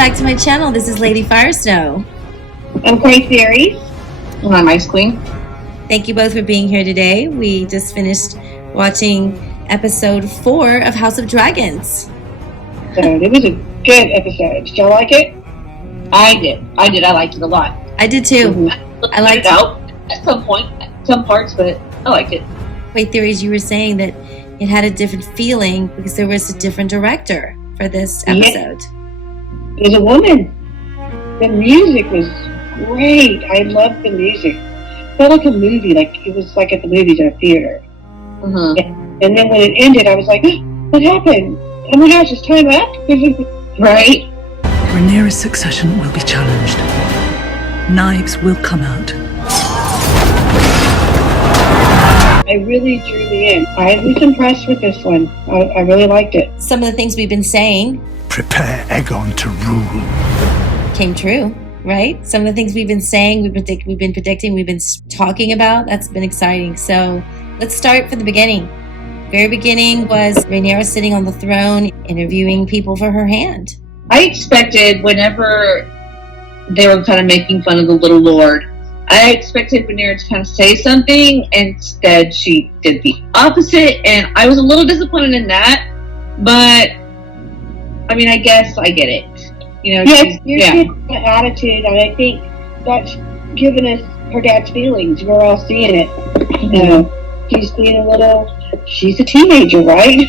back to my channel. This is Lady Firesnow. I'm Quaithe. And I'm Ice Queen. Thank you both for being here today. We just finished watching episode 4 of House of Dragons. So it was a good episode. Did y'all like it? I did. I liked it a lot. I did too. Mm-hmm. I liked it out at some point, some parts, but I liked it. Wait, Theories, you were saying that it had a different feeling because there was a different director for this episode. There's a woman. The music was great. I loved the music. It felt like a movie, like it was like at the movies in a theater. Mm-hmm. And then when it ended, I was like, what happened? Oh my gosh, is time up? Right? Rhaenyra's succession will be challenged. Knives will come out. It really drew me in. I was impressed with this one. I really liked it. Some of the things we've been saying prepare Aegon to rule came true, right? Some of the things we've been saying, we've been predicting, we've been talking about, that's been exciting. So let's start from the beginning. Very beginning was Rhaenyra sitting on the throne interviewing people for her hand. I expected whenever they were kind of making fun of the little lord, I expected Rhaenyra to kind of say something. Instead, she did the opposite, and I was a little disappointed in that. But I mean, I guess I get it. You know, yes, you're seeing the attitude, and I think that's given us her dad's feelings. We're all seeing it. She's being she's a teenager, right?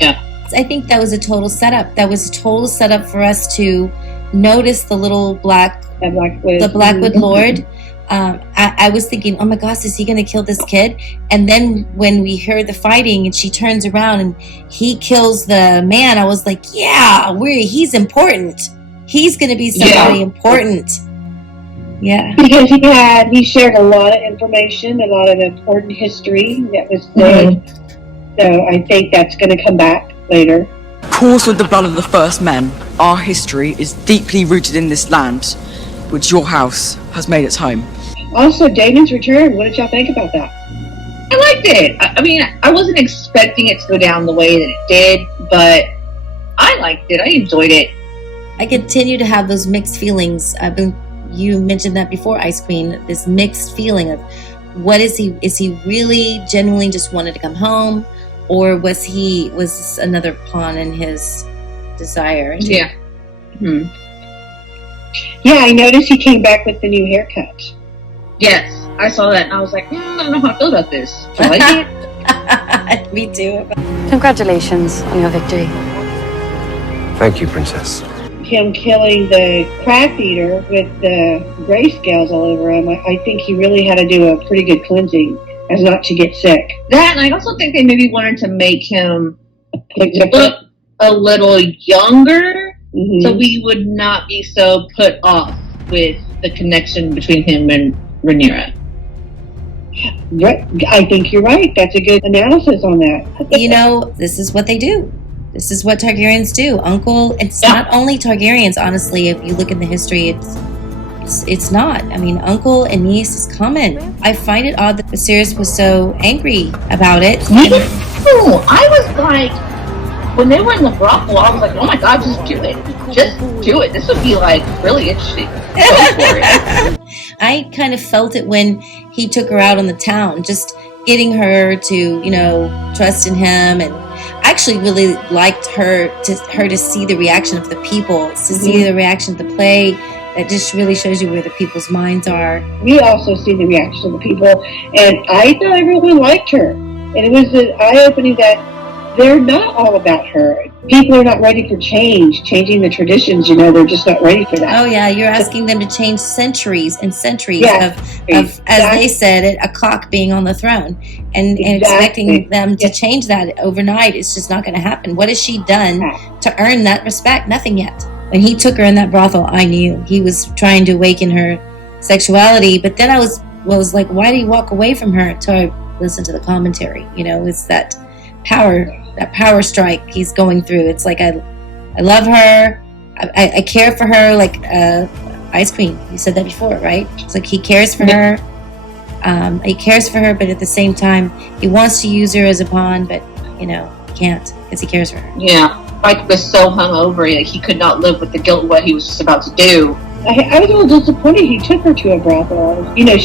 Yeah. I think that was a total setup. That was a total setup for us to notice the little Blackwood Lord. I was thinking, oh my gosh, is he going to kill this kid? And then when we heard the fighting and she turns around and he kills the man, I was like, yeah, he's important. He's going to be somebody important. Yeah. Because he shared a lot of information, a lot of important history that was said. So I think that's going to come back later. Coursed with the blood of the first men, our history is deeply rooted in this land, which your house has made its home. Also, Damon's return. What did y'all think about that? I liked it. I mean, I wasn't expecting it to go down the way that it did, but I liked it. I enjoyed it. I continue to have those mixed feelings. You mentioned that before, Ice Queen. This mixed feeling of what is he? Is he really genuinely just wanted to come home, or was this another pawn in his desire? Yeah. Yeah, I noticed he came back with the new haircut. Yes, I saw that and I was like, I don't know how I feel about this. I like it. Me too. Congratulations on your victory. Thank you, Princess. Him killing the craft eater with the grayscales all over him, I think he really had to do a pretty good cleansing as not to get sick. That, and I also think they maybe wanted to make him look a little younger, so we would not be so put off with the connection between him and Rhaenyra. I think you're right. That's a good analysis on that. You know, this is what they do. This is what Targaryens do. It's not only Targaryens, honestly. If you look in the history, it's not. I mean, uncle and niece is common. I find it odd that Viserys was so angry about it. I was like, when they were in the brothel, I was like, oh my god, just do it. Just do it. This would be like really interesting. Go for it. I kind of felt it when he took her out on the town, just getting her to, trust in him. And I actually really liked her to see the reaction of the people, to see the reaction of the play. That just really shows you where the people's minds are. We also see the reaction of the people, and I thought everyone liked her. And it was eye-opening that they're not all about her. People are not ready for changing the traditions. They're just not ready for that. Oh yeah, you're asking them to change centuries and centuries of as they said, a cock being on the throne, and expecting them to change that overnight. It's just not going to happen. What has she done to earn that respect? Nothing yet. When he took her in that brothel, I knew he was trying to awaken her sexuality. But then I was like, why did he walk away from her? Until I listened to the commentary. It's that power strike he's going through. It's like I love her, I care for her, like Ice Queen, you said that before, right? It's like he cares for her, but at the same time he wants to use her as a pawn, but he can't because he cares for her. Yeah. Quaithe was so hungover, like, he could not live with the guilt of what he was just about to do. I was a little disappointed he took her to a brothel. You know,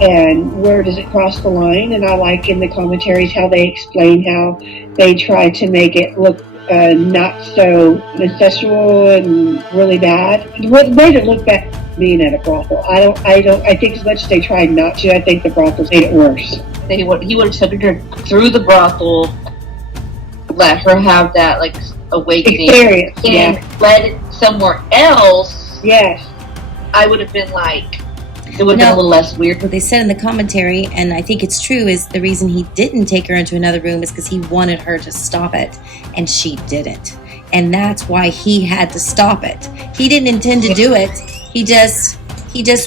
and where does it cross the line? And I like in the commentaries how they explain how they try to make it look not so incestual and really bad. What made it look bad being at a brothel? I think as much as they tried not to, I think the brothels made it worse. He would have taken her through the brothel, let her have that, like, awakening, experience, and let it somewhere else. Yes. I would have been like, it would have been a little less weird. What they said in the commentary, and I think it's true, is the reason he didn't take her into another room is because he wanted her to stop it, and she didn't. And that's why he had to stop it. He didn't intend to do it. He just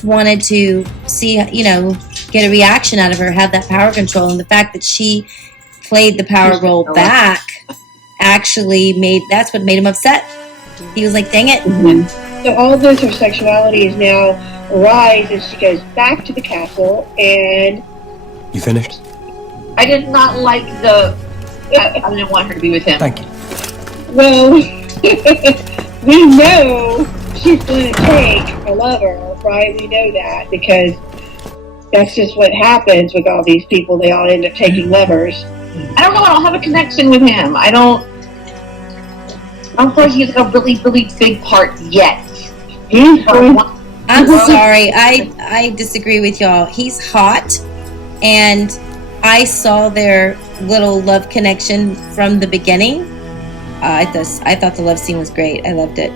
wanted to see, you know, get a reaction out of her, have that power control, and the fact that she played the power role back actually that's what made him upset. He was like, dang it. Mm-hmm. So all of this, her sexuality is now arise as she goes back to the castle, and... You finished? I did not like I didn't want her to be with him. Thank you. Well, we know she's going to take a lover, right? We know that, because that's just what happens with all these people. They all end up taking lovers. I don't know. I don't have a connection with him. I don't feel like he's like a really, really big part yet. I'm sorry. I disagree with y'all. He's hot, and I saw their little love connection from the beginning. I thought the love scene was great. I loved it.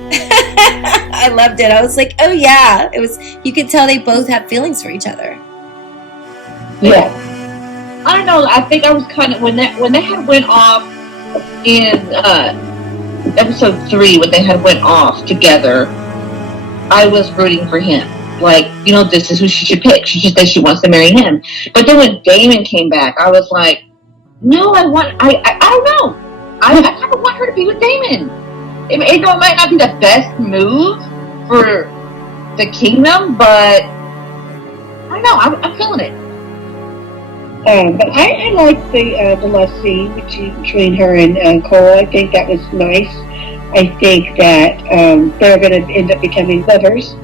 I loved it. I was like, oh yeah. It was. You could tell they both have feelings for each other. Yeah. I don't know. I think I was kind of when they had went off in episode 3, when they had went off together, I was rooting for him. Like, you know, this is who she should pick. She should say she wants to marry him. But then when Damon came back, I was like, no, I don't know. I kind of want her to be with Damon. It might not be the best move for the kingdom, but I don't know. I'm feeling it. But I like the love scene between her and Cole. I think that was nice. I think that they're going to end up becoming lovers.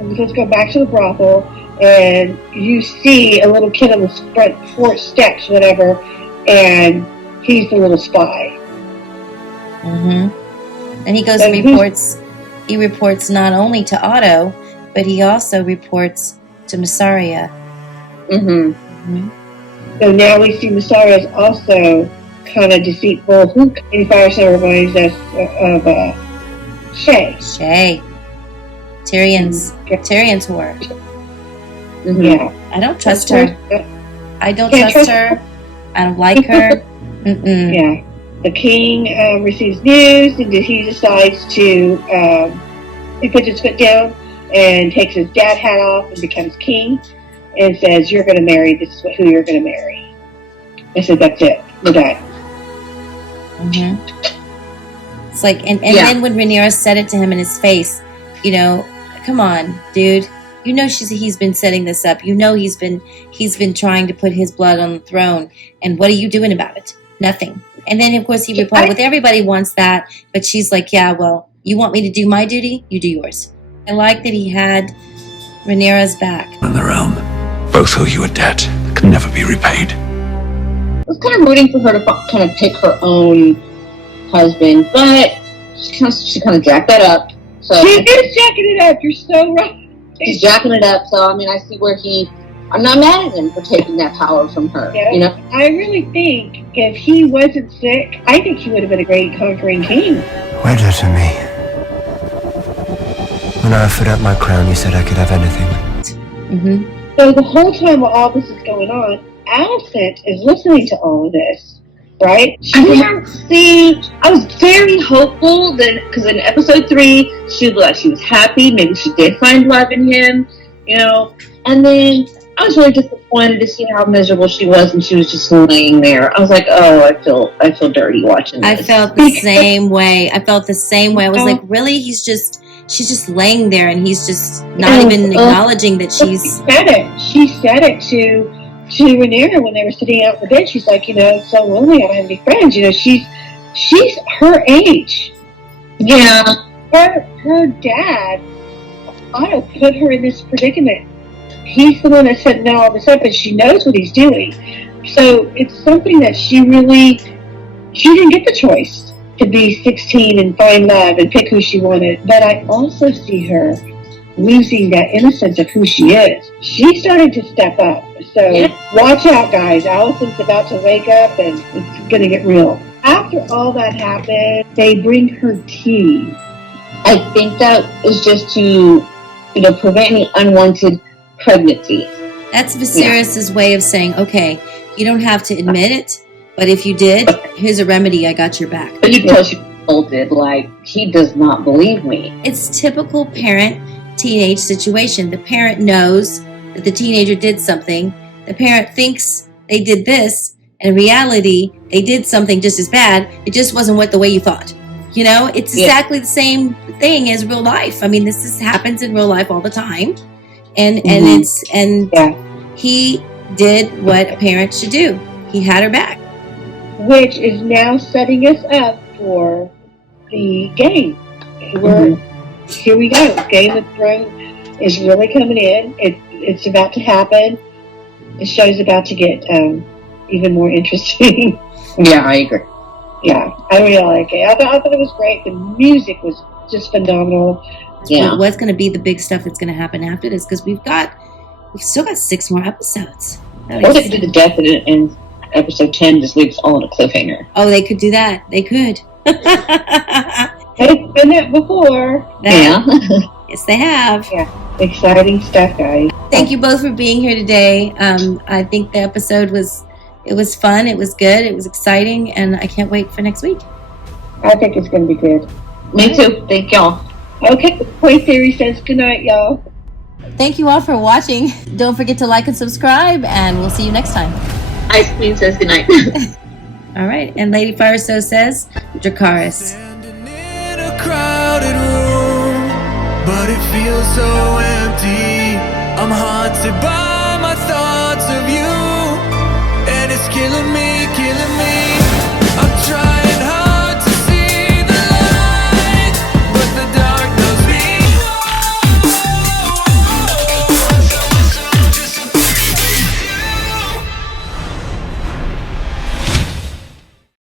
Let's go back to the brothel, and you see a little kid on the front porch steps, whatever, and he's the little spy. Mm-hmm. And he goes and reports. He reports not only to Otto, but he also reports to Massaria. Mm-hmm. Mm-hmm. So now we see Massaria is also kind of deceitful. Lady Firesnow reminds us of Shay. Tyrion's whore. Mm-hmm. Yeah. I don't trust her. I don't trust her. I don't like her. Mm-mm. Yeah. The king receives news, and he decides to he puts his foot down and takes his dad hat off and becomes king, and says, "You're going to marry. This is who you're going to marry." I said, "That's it. We're done." Mm-hmm. It's like, and then when Rhaenyra said it to him in his face, you know, come on, dude. You know he's been setting this up. You know he's been trying to put his blood on the throne. And what are you doing about it? Nothing. And then of course he replied with, everybody wants that, but she's like, yeah, well, you want me to do my duty? You do yours. I like that he had Rhaenyra's back. In the realm, both owe you a debt that can never be repaid. I was kind of rooting for her to kind of pick her own husband, but she kind of jacked that up. So she is jacking it up. You're so right. He's jacking it up. So I mean, I see where I'm not mad at him for taking that power from her. Yeah. You know, I really think if he wasn't sick, I think he would have been a great conquering king. Wed to me. When I offered up my crown, you said I could have anything. Mm-hmm. So the whole time while all this is going on, Alicent is listening to all of this, right? I was very hopeful that, because in episode 3, she was happy. Maybe she did find love in him, you know. And then I was really disappointed to see how miserable she was, and she was just laying there. I was like, oh, I feel dirty watching this. I felt the same way. I was like, really? She's just laying there, and he's just not even acknowledging that she's... She said it to Rhaenyra when they were sitting out in the bed. She's like, you know, it's so lonely. I don't have any friends. You know, she's her age. Yeah. Her dad ought to put her in this predicament. He's the one that set all this up, and she knows what he's doing. So it's something that she didn't get the choice to be 16 and find love and pick who she wanted. But I also see her losing that innocence of who she is. She started to step up. So watch out, guys. Allison's about to wake up, and it's going to get real. After all that happened, they bring her tea. I think that is just to, prevent any unwanted pregnancy. That's Viserys' way of saying, okay, you don't have to admit it, but if you did, here's a remedy. I got your back. But you tell she folded, like, he does not believe me. It's typical parent-teenage situation. The parent knows that the teenager did something. The parent thinks they did this, and in reality, they did something just as bad. It just wasn't the way you thought. It's exactly the same thing as real life. I mean, this happens in real life all the time. And he did what a parent should do. He had her back. Which is now setting us up for the game. Here we go. Game of Thrones is really coming in. It's about to happen. The show's about to get even more interesting. Yeah, I agree. Yeah, I really like it. I thought it was great. The music was just phenomenal. Yeah. What's going to be the big stuff that's going to happen after this? Because we've still got 6 more episodes. Or they could do the death in episode 10, just leave us all in a cliffhanger. Oh, they could do that. They could. They've done that before. Yeah. Yes, they have. Yeah, exciting stuff, guys. Thank you both for being here today. I think the episode was fun. It was good. It was exciting, and I can't wait for next week. I think it's going to be good. Me too. Thank y'all. Okay, Quaithe Theory says good night, y'all. Thank you all for watching. Don't forget to like and subscribe, and we'll see you next time. Ice Queen says good night. All right, and Lady Firesnow says Dracarys. Standing in a crowded room, but it feels so empty. I'm haunted by my thoughts of you, and it's killing me, killing me.